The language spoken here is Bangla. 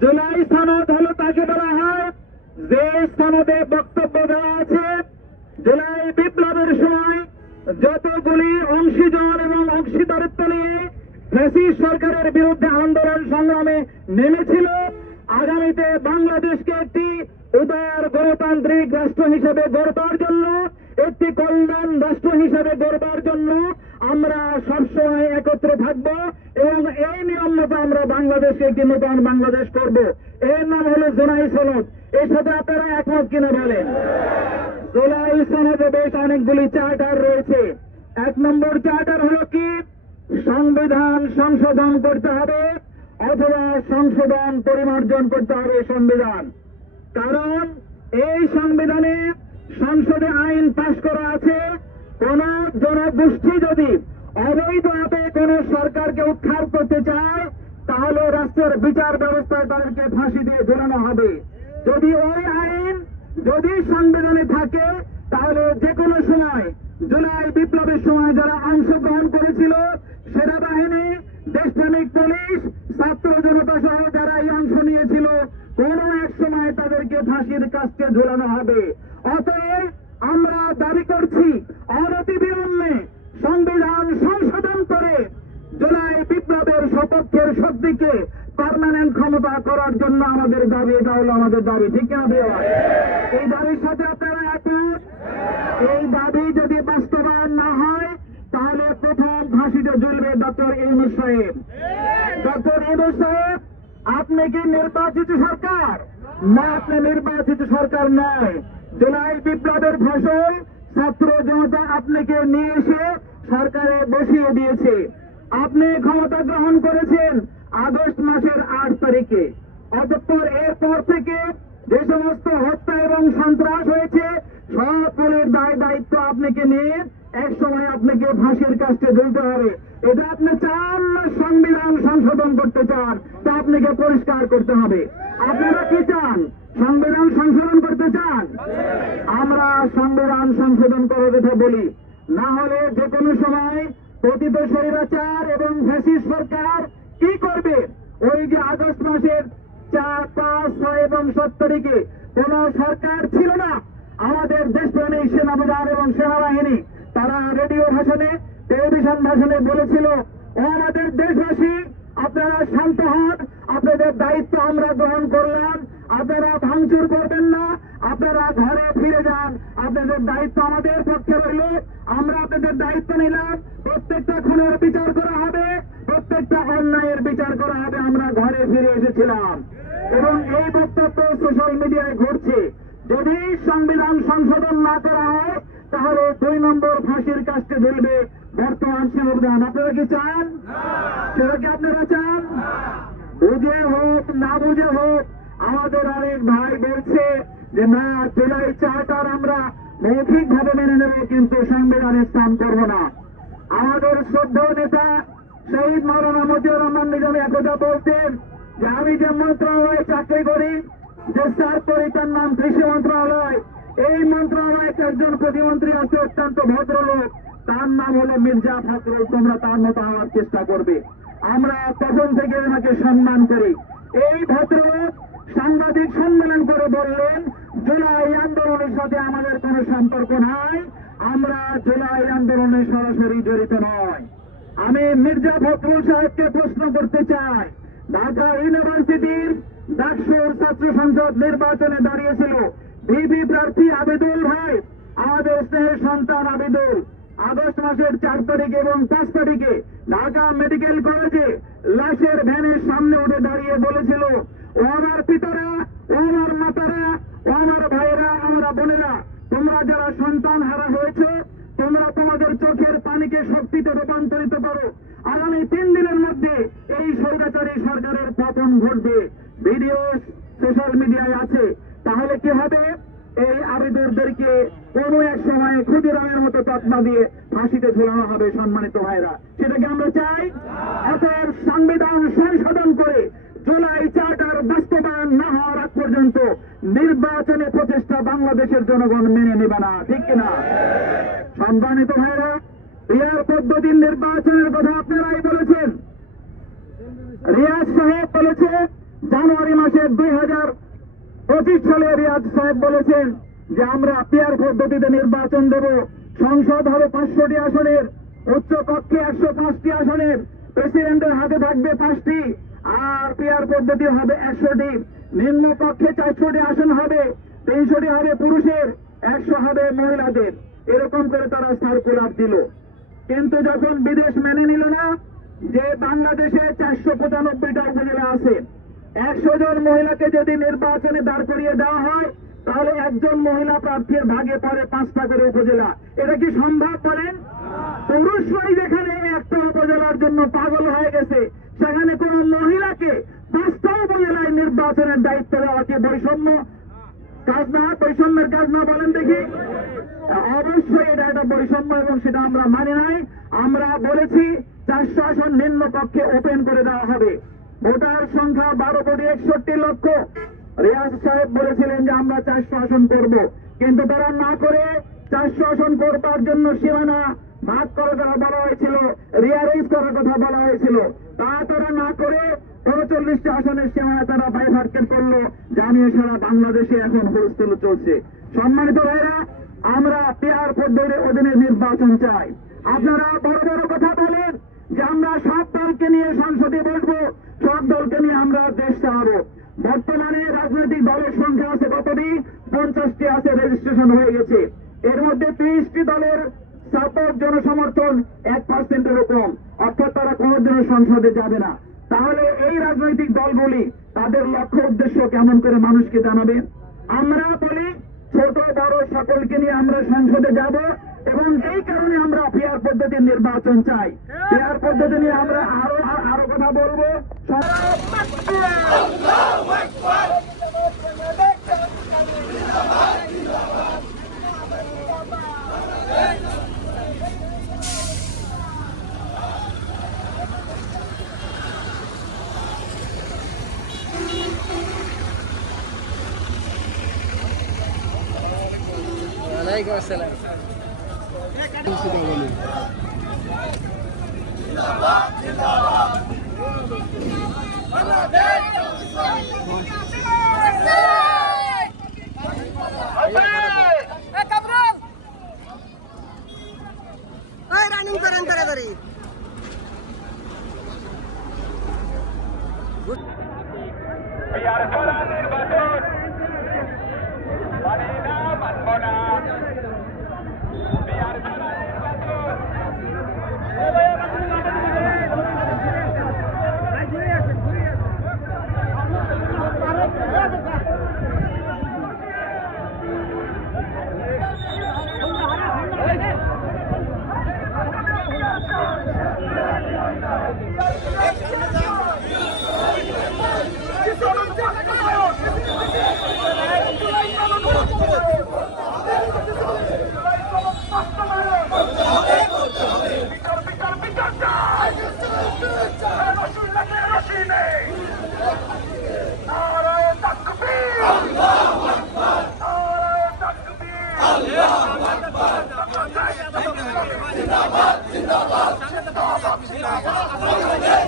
জুলাই সনদ হলো তাকে বলা হয় যে সনদে বক্তব্য দেওয়া আছে জুলাই বিপ্লবের সময় যতগুলি অংশীজন এবং অংশীদারিত্ব নিয়ে ফ্যাসিস্ট সরকারের বিরুদ্ধে আন্দোলন সংগ্রামে নেমেছিল, আগামীতে বাংলাদেশকে একটি উদার গণতান্ত্রিক রাষ্ট্র হিসেবে গড়বার জন্য, একটি কল্যাণ রাষ্ট্র হিসেবে গড়বার জন্য আমরা সবসময় একত্রে থাকব এবং এই নিয়ম মতো আমরা বাংলাদেশকে একটি নতুন বাংলাদেশ করব। এর নাম হলো জুলাই সনদ। এর সাথে আপনারা একমত কিনা বলেন? জুলাই সনদে বেশ অনেকগুলি চার্টার রয়েছে। 1 নম্বর চার্টার হলো কি? সংবিধান সংশোধন করতে হবে অথবা সংশোধন পরিমার্জন করতে হবে সংবিধান। কারণ এই সংবিধানে সংসদে আইন পাশ করা আছে, কোন জনগোষ্ঠী যদি অবৈধভাবে কোন সরকারকে উৎখাত করতে চায় তাহলে রাষ্ট্রের বিচার ব্যবস্থায় তাদেরকে ফাঁসি দিয়ে ঝুলানো হবে। যদি ওই আইন যদি সংবিধানে থাকে তাহলে যে কোনো সময় জুলাই বিপ্লবের সময় যারা অংশগ্রহণ করেছিল, সেনাবাহিনী, দেশপ্রেমিক পুলিশ, ছাত্র জনতা সহ যারা এই অংশ নিয়েছিল, কোন এক সময় তাদেরকে ফাঁসির কাস্টে ঝুলানো হবে। অতএব আমরা দাবি করছি অনতিবিলম্বে সংবিধান সংশোধন করে জুলাই বিপ্লবের সপক্ষের শক্তিকে পার্মানেন্ট ক্ষমতা করার জন্য আমাদের দাবি। এটা হলো আমাদের দাবি, ঠিক না ভাইয়া? এই দাবির সাথে আপনারা একমত? এই দাবি যদি বাস্তবায়ন না হয় তাহলে প্রথম ফাঁসিতে ঝুলবে ডক্টর ইউনূস সাহেব। ডক্টর ইউনূস সাহেব, আপনি কি নির্বাচিত সরকার? না, আপনি নির্বাচিত সরকার নয়। জুলাই বিপ্লবের ফসল ছাত্র জনতা আপনাকে নিয়ে এসে সরকারে বসিয়ে দিয়েছে। আপনি ক্ষমতা গ্রহণ করেছেন আগস্ট মাসের 8 তারিখে। অতঃপর এরপর থেকে যে সমস্ত হত্যা এবং সন্ত্রাস হয়েছে সবগুলির দায় দায়িত্ব আপনাকে নিয়ে এক সময় আপনাকে ফাঁসির কাস্টে ঝুলতে হবে। এটা আপনি চান না সংবিধান সংশোধন করতে চান? তা আপনাকে পরিষ্কার করতে হবে। আপনারা কি চান? সংবিধান সংশোধন করতে চান? আমরা সংবিধান সংশোধন করার কথা বলি, না হলে যে কোনো সময় পতিত স্বৈরাচার এবং ফ্যাসিস্ট সরকার কি করবে? ওই যে আগস্ট মাসের 4, 5, 6 এবং 7 তারিখে কোন সরকার ছিল না, আমাদের দেশপ্রেমিক সেনাপ্রধান এবং সেনাবাহিনী তারা রেডিও ভাষণে, টেলিভিশন ভাষণে বলেছিল, ও আমাদের দেশবাসী, আপনারা শান্ত হন, আপনাদের দায়িত্ব আমরা গ্রহণ করলাম, আপনারা ভাঙচুর করবেন না, আপনারা ঘরে ফিরে যান, আপনাদের দায়িত্ব আমাদের পক্ষে রইল, আমরা আপনাদের দায়িত্ব নিলাম, প্রত্যেকটা খুনের বিচার করা হবে, প্রত্যেকটা অন্যায়ের বিচার করা হবে, আমরা ঘরে ফিরে এসেছিলাম। এবং এই বক্তব্য সোশ্যাল মিডিয়ায় ঘুরছে। যদি সংবিধান সংশোধন না করা হয় তাহলে 2 নম্বর ফাঁসির কাস্টে ঝুলবে বর্তমান সেনাপ্রধান। আপনারা কি চান? সেটা কি আপনারা চান? বুঝে হোক না বুঝে হোক, আমাদের অনেক ভাই বলছে যে না, জুলাই চার্টার আমরা মৌখিক ভাবে মেনে নেব কিন্তু সংবিধানে স্থান করব না। আমাদের শ্রদ্ধেয় নেতা শহীদ মাওলানা মতিউর রহমান নিজামী একথা বলতেন যে আমি যে মন্ত্রণালয়ে চাকরি করি, যে স্যার করি, তার নাম কৃষি মন্ত্রণালয়। এই মন্ত্রণালয়ে একজন প্রতিমন্ত্রী আছে অত্যন্ত ভদ্রলোক, তার নাম হলো মির্জা ফখরুল। তোমরা তার মতো হওয়ার চেষ্টা করবে। আমরা তখন থেকে ওনাকে সম্মান করি। এই ভদ্রলোক সাংবাদিক সম্মেলন করে বললেন, জুলাই আন্দোলনের সাথে আমাদের কোনো সম্পর্ক নাই, আমরা জুলাই আন্দোলনে সরাসরি জড়িত নয়। আমি মির্জা ফখরুল সাহেবকে প্রশ্ন করতে চাই, ঢাকা ইউনিভার্সিটির ডাকসুর ছাত্র সংসদ নির্বাচনে দাঁড়িয়েছিল ভিপি প্রার্থী আবিদুল ভাই, আমাদের স্নেহের সন্তান আবিদুল, আগস্ট মাসের 4 তারিখ এবং 5 তারিখে ঢাকা মেডিকেল কলেজে লাশের ভ্যানের সামনে উঠে দাঁড়িয়ে বলেছিল, ও আমার পিতারা, ও আমার মাতারা, ও আমার ভাইয়েরা, আমরা বোনেরা, তোমরা যারা সন্তান হারা হয়েছ, তোমরা তোমাদের চোখের পানিকে শক্তিতে রূপান্তরিত করো। আগামী 3 দিনের মধ্যে এই স্বৈরাচারী সরকারের পতন ঘটবে। ভিডিও সোশ্যাল মিডিয়ায় আছে। তাহলে কি হবে? এই আবেদনদেরকে কোনো এক সময় ক্ষুদিরামের মতো তকমা দিয়ে ফাঁসিতে ঝুলানো হবে। সম্মানিত ভাইরা, সেটা কি আমরা চাই? অতএব সংবিধান সংশোধন করে জুলাই চার্টার বাস্তবায়ন না হওয়ার আগ পর্যন্ত নির্বাচনী প্রচেষ্টা বাংলাদেশের জনগণ মেনে নেবে না, ঠিক কিনা? সম্মানিত ভাইরা, পিয়ার পদ্ধতির নির্বাচনের কথা আপনারাই বলেছেন। রিয়াজ সাহেব বলেছে জানুয়ারি মাসের 2025 সালে রিয়াদ সাহেব বলেছেন যে আমরা পিয়ার পদ্ধতিতে নির্বাচন দেব, সংসদ হবে 500টি আসনের, উচ্চ কক্ষে 105টি আসনের, প্রেসিডেন্টের হাতে থাকবে 5টি, আর পিয়ার পদ্ধতি হবে 100টি, নিম্ন কক্ষে 400টি আসন হবে, 300টি হবে পুরুষের, 100 হবে মহিলাদের। এরকম করে তারা সার্কুলার দিল। কিন্তু যখন বিদেশ মেনে নিল না যে বাংলাদেশে 495টা উপজেলা আছে, 100 জন মহিলাকে যদি নির্বাচনে দাঁড় করিয়ে দেওয়া হয় তাহলে একজন মহিলা প্রার্থীর ভাগে পড়ে 5টা করে উপজেলা। এটা কি সম্ভব বলেন? পুরুষরাই যেখানে একটা উপজেলার জন্য পাগল হয়ে গেছে, সেখানে কোন মহিলাকে 5টা উপজেলায় নির্বাচনের দায়িত্ব দেওয়া কি বৈষম্য কাজ না? বৈষম্যের কাজ না বলেন দেখি? অবশ্যই এটা একটা বৈষম্য এবং সেটা আমরা মানি নাই। আমরা বলেছি 400 আসন নিম্ন কক্ষে ওপেন করে দেওয়া হবে। ভোটার সংখ্যা 12,61,00,000। রিয়াজ সাহেব বলেছিলেন যে আমরা 400 আসন করব, কিন্তু তারা না করে 400 আসন করবার জন্য সীমানা ভাগ করার কথা বলা হয়েছিল, রিয়ারেঞ্জ করার কথা বলা হয়েছিল। তা তারা না করে 39টি আসনের সীমানা তারা বাইফার্কেট করলো, জানিয়ে সারা বাংলাদেশে এখন হুলস্থুল চলছে। সম্মানিত ভাইরা, আমরা পিয়ার পদ্ধতির অধীনে নির্বাচন চাই। আপনারা বড় বড় কথা বলেন যে আমরা সব দলকে নিয়ে সংসদে বসবো, সব দলকে নিয়ে আমরা দেশ চালাবো। বর্তমানে রাজনৈতিক দলের সংখ্যা আছে কতটি? 50টি আছে, রেজিস্ট্রেশন হয়ে গেছে। এর মধ্যে 30টি দলের সাপোর্ট, জনসমর্থন 1%-এর কম, অর্থাৎ তারা কোনোদিনও সংসদে যাবে না। তাহলে এই রাজনৈতিক দলগুলি তাদের লক্ষ্য উদ্দেশ্য কেমন করে মানুষকে জানাবে? আমরা বলি ছোট বড় সকলকে নিয়ে আমরা সংসদে যাব, এবং এই কারণে আমরা পিয়ার পদ্ধতির নির্বাচন চাই। পিয়ার পদ্ধতি নিয়ে আমরা আরো কথা বলবো। ওয়ালাইকুম আসসালাম। রানিং করেন তাড়াতাড়ি।